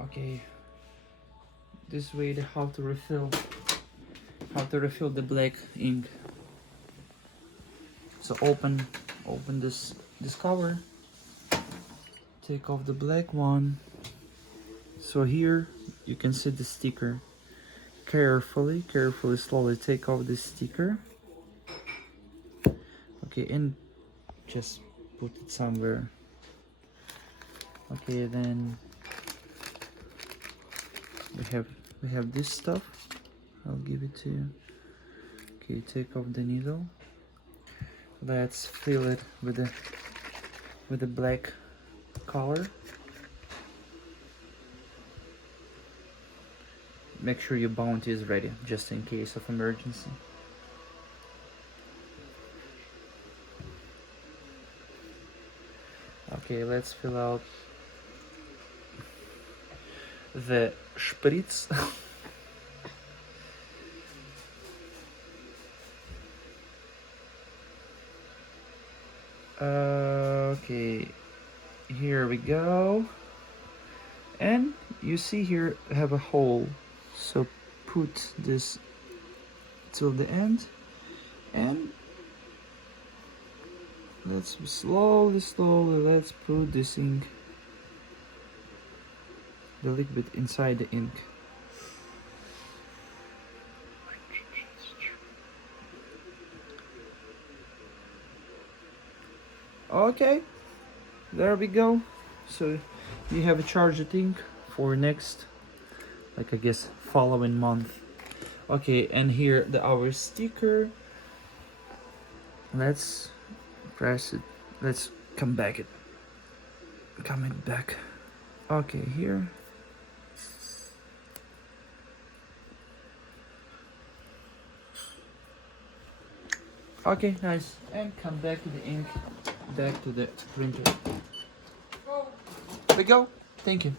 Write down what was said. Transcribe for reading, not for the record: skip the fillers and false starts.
Okay, this way how to refill the black ink. So open this cover, take off the black one. So here you can see the sticker. Carefully, slowly take off the sticker. Okay, and just put it somewhere. Okay, then we have this stuff. I'll give it to you. Okay, take off the needle. Let's fill it with the black color. Make sure your bounty is ready, just in case of emergency. Okay, let's fill out the spritz. Okay, here we go. And you see here I have a hole, so put this till the end, and let's slowly let's put this ink, the liquid, inside the ink. Okay, there we go. So you have a charged ink for next, like, I guess, following month. Okay, and here our sticker. Let's press it. Let's come back. Coming back. Okay, here. Okay, nice. And come back to the ink, back to the printer. There we go. Thank you.